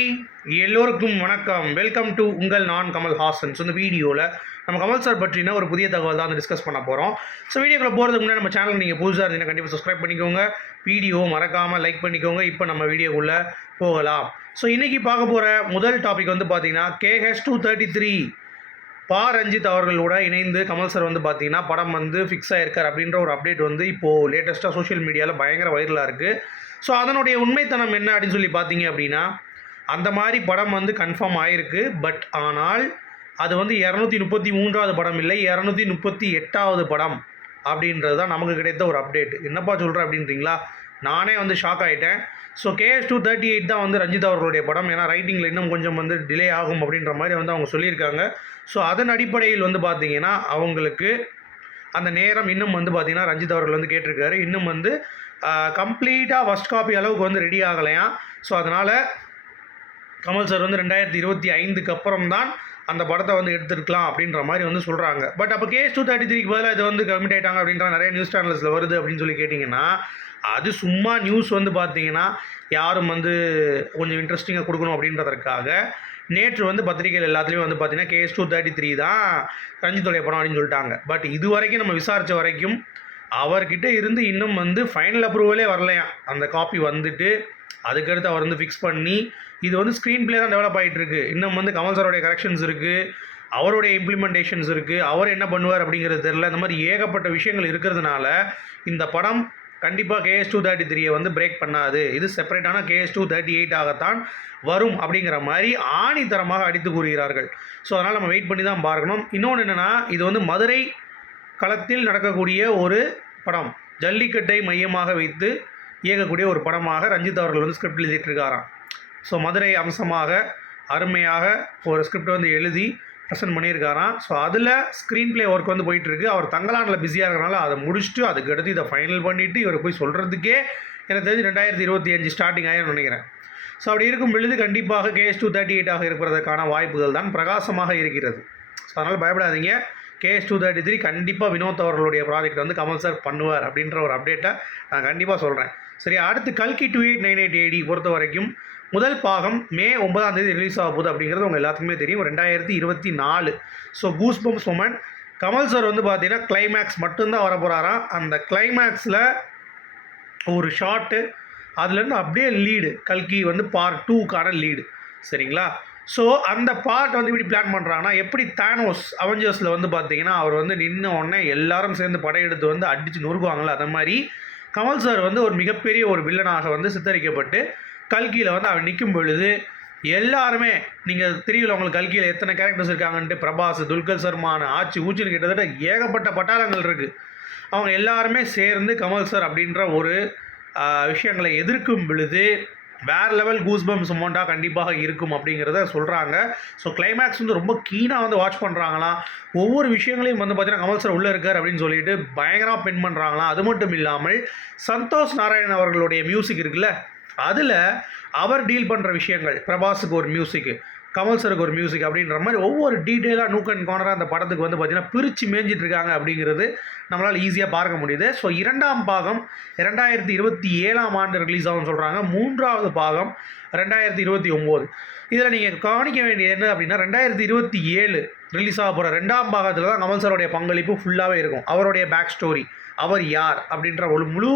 Hi, எல்லோருக்கும் வணக்கம். Welcome to உங்கள் நான் கமல் ஹாசன். ஸோ இந்த வீடியோவில் நம்ம கமல் சார் பற்றின ஒரு புதிய தகவல் தான் வந்து டிஸ்கஸ் பண்ண போகிறோம். ஸோ வீடியோக்குள்ள போகிறதுக்கு முன்னாடி நம்ம சேனல் நீங்கள் புதுசாக இருந்தீங்கன்னா கண்டிப்பாக சப்ஸ்கிரைப் பண்ணிக்கோங்க. வீடியோ மறக்காமல் லைக் பண்ணிக்கோங்க. இப்போ நம்ம வீடியோக்குள்ளே போகலாம். ஸோ இன்றைக்கி பார்க்க போகிற முதல் டாபிக் வந்து பார்த்தீங்கன்னா KH233 பா ரஞ்சித் அவர்களோட இணைந்து கமல் சார் வந்து பார்த்தீங்கன்னா படம் வந்து ஃபிக்ஸ் ஆகிருக்கார் அப்படின்ற ஒரு அப்டேட் வந்து இப்போது லேட்டஸ்ட்டாக சோஷியல் மீடியாவில் பயங்கர வைரலாக இருக்குது. ஸோ அதனுடைய உண்மைத்தனம் என்ன அப்படின்னு சொல்லி பார்த்தீங்க அப்படின்னா, அந்த மாதிரி படம் வந்து கன்ஃபார்ம் ஆகிருக்கு. பட் ஆனால் அது வந்து 233வது படம் இல்லை, 238வது படம் அப்படின்றது தான் நமக்கு கிடைத்த ஒரு அப்டேட். என்னப்பா சொல்கிறேன் அப்படின்றீங்களா? நானே வந்து ஷாக் ஆகிட்டேன். ஸோ KH238 தான் வந்து ரஞ்சித் அவர்களுடைய படம். ஏன்னா ரைட்டிங்கில் இன்னும் கொஞ்சம் வந்து டிலே ஆகும் அப்படின்ற மாதிரி வந்து அவங்க சொல்லியிருக்காங்க. ஸோ அதன் அடிப்படையில் வந்து பார்த்திங்கன்னா அவங்களுக்கு அந்த நேரம் இன்னும் வந்து பார்த்திங்கன்னா ரஞ்சித் அவர்கள் வந்து கேட்டிருக்காரு. இன்னும் வந்து கம்ப்ளீட்டாக ஃபஸ்ட் காப்பி அளவுக்கு வந்து ரெடி ஆகலையா. ஸோ அதனால் கமல் சார் வந்து 2025க்கு அப்புறம் தான் அந்த படத்தை வந்து எடுத்துருக்கலாம் அப்படின்ற மாதிரி வந்து சொல்கிறாங்க. பட் அப்போ KH233க்கு பதிலாக இது வந்து கமிட் ஆகிட்டாங்க அப்படின்ற நிறைய நியூஸ் சேனல்ஸில் வருது அப்படின்னு சொல்லி கேட்டிங்கன்னா, அது சும்மா நியூஸ் வந்து பார்த்தீங்கன்னா யாரும் வந்து கொஞ்சம் இன்ட்ரெஸ்டிங்காக கொடுக்கணும் அப்படின்றதற்காக நேற்று வந்து பத்திரிகைகள் எல்லாத்துலேயும் வந்து பார்த்தீங்கன்னா KH233 தான் ரஞ்சித்தோடைய படம் அப்படின்னு சொல்லிட்டாங்க. பட் இது வரைக்கும் நம்ம விசாரித்த வரைக்கும் அவர்கிட்ட இருந்து இன்னும் வந்து ஃபைனல் அப்ரூவலே வரலையாம். அந்த காப்பி வந்துட்டு அதுக்கடுத்து அவர் வந்து ஃபிக்ஸ் பண்ணி இது வந்து ஸ்க்ரீன் ப்ளே தான் டெவலப் ஆகிட்டுருக்கு. இன்னும் வந்து கமல் சாரோடைய கரெக்ஷன்ஸ் இருக்குது, அவருடைய இம்ப்ளிமெண்டேஷன்ஸ் இருக்குது, அவர் என்ன பண்ணுவார் அப்படிங்கிறது தெரில. இந்த மாதிரி ஏகப்பட்ட விஷயங்கள் இருக்கிறதுனால இந்த படம் கண்டிப்பாக KH233 வந்து பிரேக் பண்ணாது. இது செப்பரேட்டான KH238 ஆகத்தான் வரும் அப்படிங்கிற மாதிரி ஆணித்தரமாக அடித்து கூறுகிறார்கள். ஸோ அதனால் நம்ம வெயிட் பண்ணி தான் பார்க்கணும். இன்னொன்று என்னென்னா, இது வந்து மதுரை களத்தில் நடக்கக்கூடிய ஒரு படம், ஜல்லிக்கட்டை மையமாக வைத்து இயக்கக்கூடிய ஒரு படமாக ரஞ்சித் அவர்கள் வந்து ஸ்கிரிப்ட் எழுதிட்டுருக்காராம். ஸோ மதுரை அம்சமாக அருமையாக ஒரு ஸ்கிரிப்ட் வந்து எழுதி ப்ரெசென்ட் பண்ணியிருக்காராம். ஸோ அதில் ஸ்க்ரீன் ப்ளே ஒர்க் வந்து போயிட்டுருக்கு. அவர் தங்கலானில் பிஸியாக இருக்கிறனால அதை முடிச்சுட்டு அதுக்கடுத்து இதை ஃபைனல் பண்ணிவிட்டு இவர் போய் சொல்கிறதுக்கே எனக்கு தெரிஞ்சு 2025 ஸ்டார்டிங் ஆகிரும்னு நினைக்கிறேன். ஸோ அப்படி இருக்கும் பொழுது கண்டிப்பாக KH238 இருக்கிறதுக்கான வாய்ப்புகள் தான் பிரகாசமாக இருக்கிறது. ஸோ அதனால் பயப்படாதீங்க. KH233 கண்டிப்பாக வினோத் அவர்களுடைய ப்ராஜெக்ட் வந்து கமல் சார் பண்ணுவார் அப்படின்ற ஒரு அப்டேட்டை நான் கண்டிப்பாக சொல்கிறேன். சரி, அடுத்து கல்கி 2898 AD பொறுத்த வரைக்கும் முதல் பாகம் மே 9ஆம் தேதி ரிலீஸ் ஆக போகுது அப்படிங்கிறது உங்கள் எல்லாத்துக்குமே தெரியும். 2024. So goosebumps moment. Kamal sir வந்து பார்த்தீங்கன்னா கிளைமேக்ஸ் மட்டும்தான் வர போகிறாராம். அந்த கிளைமேக்ஸில் ஒரு ஷார்ட்டு, அதுலேருந்து அப்படியே லீடு கல்கி வந்து பார்ட் 2க்கான லீடு. சரிங்களா? ஸோ அந்த பார்ட் வந்து இப்படி பிளான் பண்ணுறாங்கன்னா, எப்படி தானோஸ் அவெஞ்சர்ஸில் வந்து பார்த்தீங்கன்னா அவர் வந்து நின்ன உடனே எல்லாரும் சேர்ந்து படையெடுத்து வந்து அடித்து நொறுக்குவாங்களோ அதை மாதிரி கமல் சார் வந்து ஒரு மிகப்பெரிய ஒரு வில்லனாக வந்து சித்தரிக்கப்பட்டு கல்கியில் வந்து அவர் நிற்கும் பொழுது எல்லாருமே, நீங்கள் தெரியல உங்களுக்கு கல்கியில் எத்தனை கேரக்டர்ஸ் இருக்காங்கன்ட்டு, பிரபாஸ், துல்கர் சல்மான், ஆச்சி ஊச்சின்னு கிட்டத்தட்ட ஏகப்பட்ட பட்டாளங்கள் இருக்குது. அவங்க எல்லாருமே சேர்ந்து கமல் சார் அப்படின்ற ஒரு விஷயங்களை எதிர்க்கும் பொழுது வேறு லெவல் கூஸ் பம்ப்ஸ் மொமெண்ட்டாக கண்டிப்பாக இருக்கும் அப்படிங்கிறத சொல்கிறாங்க. ஸோ கிளைமேக்ஸ் வந்து ரொம்ப கீனாக வந்து வாட்ச் பண்ணுறாங்களாம். ஒவ்வொரு விஷயங்களையும் வந்து பார்த்தீங்கன்னா கமல் சார் உள்ளே இருக்கார் அப்படின்னு சொல்லிட்டு பயங்கரமாக பென் பண்ணுறாங்களாம். அது மட்டும் இல்லாமல் சந்தோஷ் நாராயண் அவர்களுடைய மியூசிக் இருக்குல்ல, அதில் அவர் டீல் பண்ணுற விஷயங்கள், பிரபாஸுக்கு ஒரு மியூசிக்கு, கமல் சருக்கு ஒரு மியூசிக் அப்படின்ற மாதிரி ஒவ்வொரு டீட்டெயிலாக நூக் அண்ட் கார்னராக அந்த படத்துக்கு வந்து பார்த்திங்கன்னா பிரித்து மேய்ஞ்சிட்ருக்காங்க அப்படிங்கிறது நம்மளால் ஈஸியாக பார்க்க முடியுது. ஸோ 2ஆம் பாகம் 2027ஆம் ஆண்டு ரிலீஸ் ஆகும்னு சொல்கிறாங்க. 3வது பாகம் 2029. இதில் நீங்கள் கவனிக்க வேண்டியது என்ன அப்படின்னா, 2027 ரிலீஸ் ஆக போகிற 2ஆம் பாகத்தில் தான் கமல் சாரோடைய பங்களிப்பு ஃபுல்லாகவே இருக்கும். அவருடைய பேக் ஸ்டோரி, அவர் யார் அப்படின்ற ஒரு முழு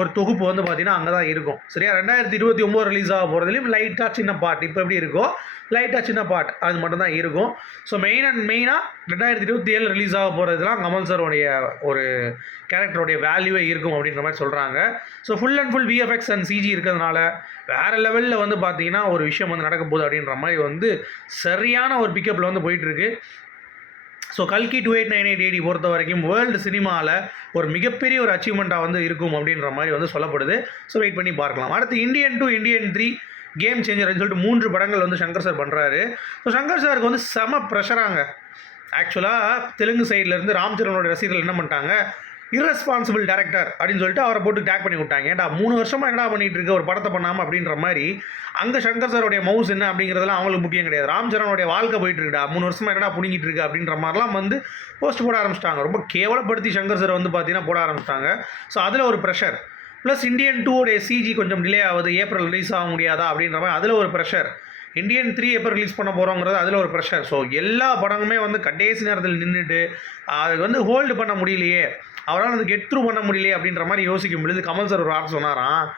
ஒரு தொகுப்பு வந்து பார்த்திங்கன்னா அங்கே தான் இருக்கும். சரியா? 2029 ரிலீஸ் ஆக போகிறதுலையும் லைட்டாக சின்ன பார்ட், இப்போ எப்படி இருக்கோ லைட்டாக சின்ன பார்ட் அது மட்டும்தான் இருக்கும். ஸோ மெயினாக 2027 ரிலீஸ் ஆக போகிறதுலாம் கமல் சாரோடைய ஒரு கேரக்டருடைய வேல்யூவே இருக்கும் அப்படின்ற மாதிரி சொல்கிறாங்க. So full and full VFX and CG இருக்கிறதுனால வேறு லெவலில் வந்து பார்த்திங்கன்னா ஒரு விஷயம் வந்து நடக்க போகுது அப்படின்ற மாதிரி வந்து சரியான ஒரு பிக்கப்பில் வந்து போயிட்டுருக்கு. ஸோ கல்கி 2898 AD பொறுத்த வரைக்கும் வேர்ல்டு சினிமாவில் ஒரு மிகப்பெரிய ஒரு அச்சீவ்மெண்ட்டாக வந்து இருக்கும் அப்படின்ற மாதிரி வந்து சொல்லப்படுது. ஸோ வெயிட் பண்ணி பார்க்கலாம். அடுத்து இந்தியன் 2, இந்தியன் 3, கேம் சேஞ்சர்னு சொல்லிட்டு 3 படங்கள் வந்து சங்கர் சார் பண்ணுறாரு. ஸோ சங்கர் சாருக்கு வந்து செம ப்ரெஷராங்க. ஆக்சுவலாக தெலுங்கு சைட்லேருந்து ராம் சரணோட ரசிகர்கள் என்ன பண்ணிட்டாங்க, இரஸ்பான்சிபிள் டேரக்டர் அப்படின்னு சொல்லிட்டு அவரை போட்டு டேக் பண்ணி விட்டாங்க. ஏன்டா 3 வருஷமாக என்னடா பண்ணிகிட்டு இருக்க ஒரு படத்தை பண்ணாமல் அப்படின்ற மாதிரி. அங்கே சங்கர் சாரோடைய மவுஸ் என்ன அப்படிங்கிறதுலாம் அவங்களுக்கு முக்கியம் கிடையாது. ராம் சரணோடைய வாழ்க்கை போயிட்டு இருக்குடா, 3 வருஷமாக என்னடா பிடிங்கிட்டு இருக்கு அப்படின்ற மாதிரிலாம் வந்து போஸ்ட் போட ஆரம்பிச்சிட்டாங்க. ரொம்ப கேவலப்படுத்தி சங்கர் சார் வந்து பார்த்தீங்கன்னா போட ஆரம்பிச்சிட்டாங்க. ஸோ அதில் ஒரு ப்ரெஷர். ப்ளஸ் இந்தியன் 2 CG கொஞ்சம் டிலே ஆகுது, ஏப்ரல் ரிலீஸ் ஆக முடியாதா அப்படின்ற மாதிரி அதில் ஒரு ப்ரெஷர். இந்தியன் 3 எப்போ ரிலீஸ் பண்ண போகிறோங்கிறது அதில் ஒரு ப்ரெஷர். ஸோ எல்லா படங்களுமே வந்து கடைசி நேரத்தில் நின்றுட்டு அது வந்து ஹோல்டு பண்ண முடியலையே, அவரால் அது கெட் த்ரூ பண்ண முடியலையே அப்படின்ற மாதிரி யோசிக்கும் பொழுது கமல் சார் ஒரு வார்த்தை சொன்னாராம்,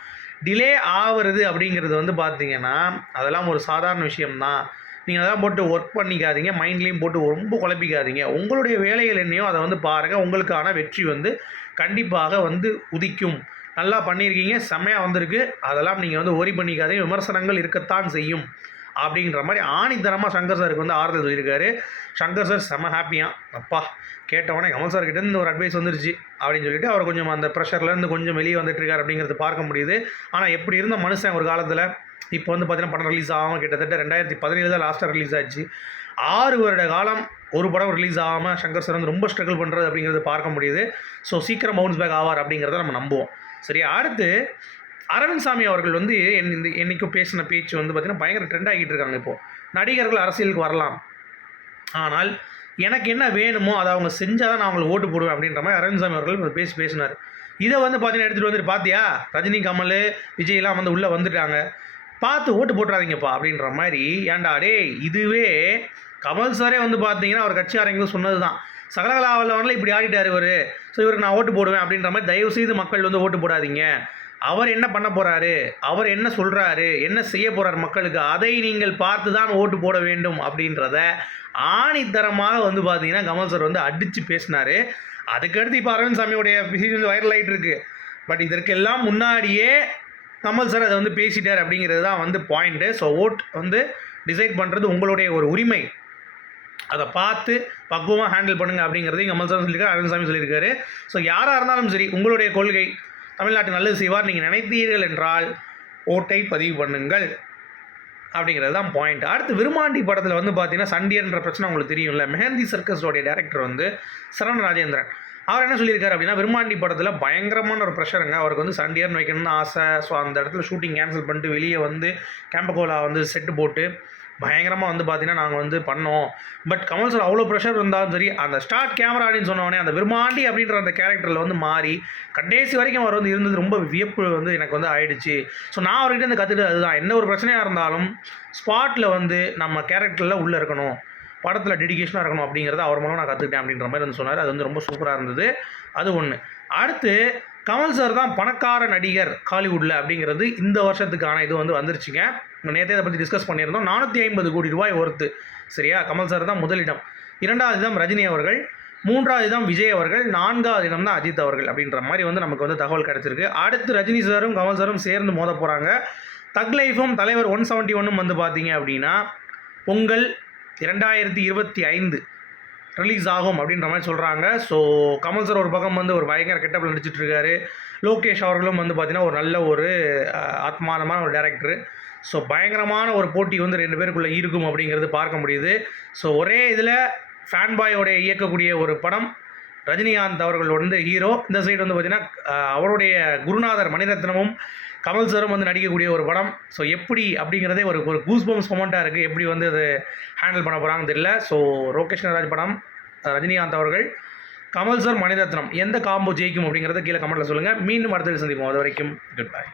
டிலே ஆகிறது அப்படிங்கிறது வந்து பார்த்தீங்கன்னா அதெல்லாம் ஒரு சாதாரண விஷயம்தான். நீங்கள் அதெல்லாம் போட்டு ஒர்க் பண்ணிக்காதீங்க, மைண்ட்லேயும் போட்டு ரொம்ப குழப்பிக்காதீங்க. உங்களுடைய வேலைகள் என்னையோ அதை வந்து பாருங்கள், உங்களுக்கான வெற்றி வந்து கண்டிப்பாக வந்து உதிக்கும். நல்லா பண்ணியிருக்கீங்க, செம்மையாக வந்திருக்கு, அதெல்லாம் நீங்கள் வந்து ஒரி பண்ணிக்காதீங்க, விமர்சனங்கள் இருக்கத்தான் செய்யும் அப்படின்ற மாதிரி ஆணித்தரமாக சங்கர் சாருக்கு வந்து ஆறுதல் சொல்லியிருக்காரு. சங்கர் சார் செம்ம ஹாப்பியாக, அப்பா கேட்டவொடனே கமல் சார்கிட்டேருந்து ஒரு அட்வைஸ் வந்துருச்சு அப்படின்னு சொல்லிட்டு அவர் கொஞ்சம் அந்த ப்ரெஷர்லேருந்து கொஞ்சம் வெளியே வந்துட்டுருக்கார் அப்படிங்கிறது பார்க்க முடியுது. ஆனால் எப்படி இருந்த மனுஷன் ஒரு காலத்தில் இப்போ வந்து பார்த்தீங்கன்னா படம் ரிலீஸ் ஆகாமல் கிட்டத்தட்ட 2017 தான் லாஸ்ட்டாக ரிலீஸ் ஆச்சு. 6 வருட காலம் ஒரு படம் ரிலீஸ் ஆகாமல் சங்கர் சார் வந்து ரொம்ப ஸ்ட்ரகிள் பண்ணுறது அப்படிங்கிறது பார்க்க முடியுது. ஸோ சீக்கிரம் பவுன்ஸ் பேக் ஆவார் அப்படிங்கிறத நம்ம நம்புவோம். சரியா, அடுத்து அரவிந்த் சாமி அவர்கள் வந்து என்னைக்கும் பேசின பேச்சு வந்து பார்த்திங்கன்னா பயங்கர ட்ரெண்ட் ஆகிட்டு இருக்காங்க. இப்போது நடிகர்கள் அரசியலுக்கு வரலாம், ஆனால் எனக்கு என்ன வேணுமோ அதை அவங்க செஞ்சால் தான் நான் அவங்களுக்கு ஓட்டு போடுவேன் அப்படின்ற மாதிரி அரவிந்த் சாமி அவர்கள் பேசினார். இதை வந்து பார்த்தீங்கன்னா எடுத்துகிட்டு வந்துட்டு பார்த்தியா ரஜினி, கமல், விஜய்லாம் வந்து உள்ளே வந்துட்டாங்க, பார்த்து ஓட்டு போட்டுறாதீங்கப்பா அப்படின்ற மாதிரி. ஏன்டா டே, இதுவே கமல் சாரே வந்து பார்த்தீங்கன்னா அவர் கட்சியாரங்களும் சொன்னது தான், சகலகலாவல்லவனில் இப்படி ஆடிட்டார் இவர், ஸோ இவருக்கு நான் ஓட்டு போடுவேன் அப்படின்ற மாதிரி. தயவுசெய்து மக்கள் வந்து ஓட்டு போடாதீங்க, அவர் என்ன பண்ண போகிறாரு, அவர் என்ன சொல்கிறாரு, என்ன செய்ய போகிறார் மக்களுக்கு, அதை நீங்கள் பார்த்து தான் ஓட்டு போட வேண்டும் அப்படின்றத ஆணித்தரமாக வந்து பார்த்தீங்கன்னா கமல் சார் வந்து அடித்து பேசினார். அதுக்கடுத்து இப்போ அரவிந்த் சாமியோடைய விஷயம் வந்து வைரல் ஆகிட்டு இருக்கு. பட் இதற்கெல்லாம் முன்னாடியே கமல் சார் அதை வந்து பேசிட்டார் அப்படிங்கிறது தான் வந்து பாயிண்ட்டு. ஸோ ஓட் வந்து டிசைட் பண்ணுறது உங்களுடைய ஒரு உரிமை, அதை பார்த்து பக்குவமாக ஹேண்டில் பண்ணுங்கள் அப்படிங்கிறதையும் கமல் சார் சொல்லியிருக்காரு, அரவிந்த் சாமி சொல்லியிருக்காரு. ஸோ யாராக இருந்தாலும் சரி, உங்களுடைய கொள்கை தமிழ்நாட்டு நல்லது செய்வார் நீங்கள் நினைத்தீர்கள் என்றால் ஓட்டை பதிவு பண்ணுங்கள் அப்படிங்கிறது தான் பாயிண்ட். அடுத்து விருமாண்டி படத்தில் வந்து பார்த்தீங்கன்னா சண்டியர்ன்ற பிரச்சனை உங்களுக்கு தெரியும்ல. மெஹந்தி சர்க்கஸோடைய டேரக்டர் வந்து சரவண ராஜேந்திரன், அவர் என்ன சொல்லியிருக்காரு அப்படின்னா, விருமாண்டி படத்தில் பயங்கரமான ஒரு ப்ரெஷருங்க, அவருக்கு வந்து சண்டியர்னு வைக்கணும்னு ஆசை. ஸோ அந்த இடத்துல ஷூட்டிங் கேன்சல் பண்ணிட்டு வெளியே வந்து கேம்பகோலா வந்து செட்டு போட்டு பயங்கரமாக வந்து பார்த்தீங்கன்னா நாங்கள் வந்து பண்ணோம். பட் கமல் சார் அவ்வளோ ப்ரெஷர் இருந்தாலும் சரி, அந்த ஸ்டார்ட் கேமரா அப்படின்னு சொன்னோடனே அந்த விருமாண்டி அப்படின்ற அந்த கேரக்டரில் வந்து மாறி கடைசி வரைக்கும் அவர் வந்து இருந்தது ரொம்ப வியப்பு வந்து எனக்கு வந்து ஆயிடுச்சு. ஸோ நான் அவர்கிட்ட வந்து கற்றுக்கிட்டு அதுதான், என்ன ஒரு பிரச்சனையாக இருந்தாலும் ஸ்பாட்டில் வந்து நம்ம கேரக்டரில் உள்ளே இருக்கணும், படத்தில் டெடிகேஷனாக இருக்கணும் அப்படிங்கிறத அவர் மூலம் நான் கற்றுக்கிட்டேன் அப்படின்ற மாதிரி வந்து சொன்னார். அது வந்து ரொம்ப சூப்பராக இருந்தது. அது ஒன்று. அடுத்து கமல் சார் தான் பணக்கார நடிகர் ஹாலிவுட்டில் அப்படிங்கிறது இந்த வருஷத்துக்கான இது வந்து வந்துருச்சுங்க. நேற்றே இதை பற்றி டிஸ்கஸ் பண்ணியிருந்தோம். 450 கோடி ரூபாய் ஒர்த்து. சரியா, கமல் சார் தான் முதலிடம், 2வது இடம் ரஜினி அவர்கள், 3வது இடம் விஜய் அவர்கள், 4வது இடம் தான் அஜித் அவர்கள் அப்படின்ற மாதிரி வந்து நமக்கு வந்து தகவல் கிடச்சிருக்கு. அடுத்து ரஜினி சாரும் கமல் சாரும் சேர்ந்து மோத போகிறாங்க. தக் லைஃபும் தலைவர் 171 வந்து பார்த்தீங்க அப்படின்னா பொங்கல் 2025 ரிலீஸ் ஆகும் அப்படின்ற மாதிரி சொல்கிறாங்க. ஸோ கமல் சார் ஒரு பக்கம் வந்து ஒரு பயங்கர கெட்டப்பில் நடிச்சிட்ருக்காரு. லோகேஷ் அவர்களும் வந்து பார்த்திங்கன்னா ஒரு நல்ல ஒரு ஆத்மானமான ஒரு டேரக்டரு. ஸோ பயங்கரமான ஒரு போட்டி வந்து 2 பேருக்குள்ளே இருக்கும் அப்படிங்கிறது பார்க்க முடியுது. ஸோ ஒரே இதில் ஃபேன் பாயோடைய இயக்கக்கூடிய ஒரு படம், ரஜினிகாந்த் அவர்கள் வந்து ஹீரோ, இந்த சைடு வந்து பார்த்திங்கன்னா அவருடைய குருநாதர் மணிரத்னமும் கமல் சாரும் வந்து நடிக்கக்கூடிய ஒரு படம். ஸோ எப்படி அப்படிங்கிறதே ஒரு ஒரு கூஸ்பம்ஸ் மொமெண்ட்டாக இருக்குது. எப்படி வந்து அது ஹேண்டில் பண்ண போகிறாங்கன்னு தெரியல. ஸோ ரோகேஷ் நாராஜ் படம், ரஜினிகாந்த் அவர்கள், கமல் சார், மணிரத்னம், எந்த காம்போ ஜெயிக்கும் அப்படிங்கிறத கீழே கமெண்ட்டில் சொல்லுங்கள். மீண்டும் அடுத்த சந்திப்போம். அது வரைக்கும் குட் பை.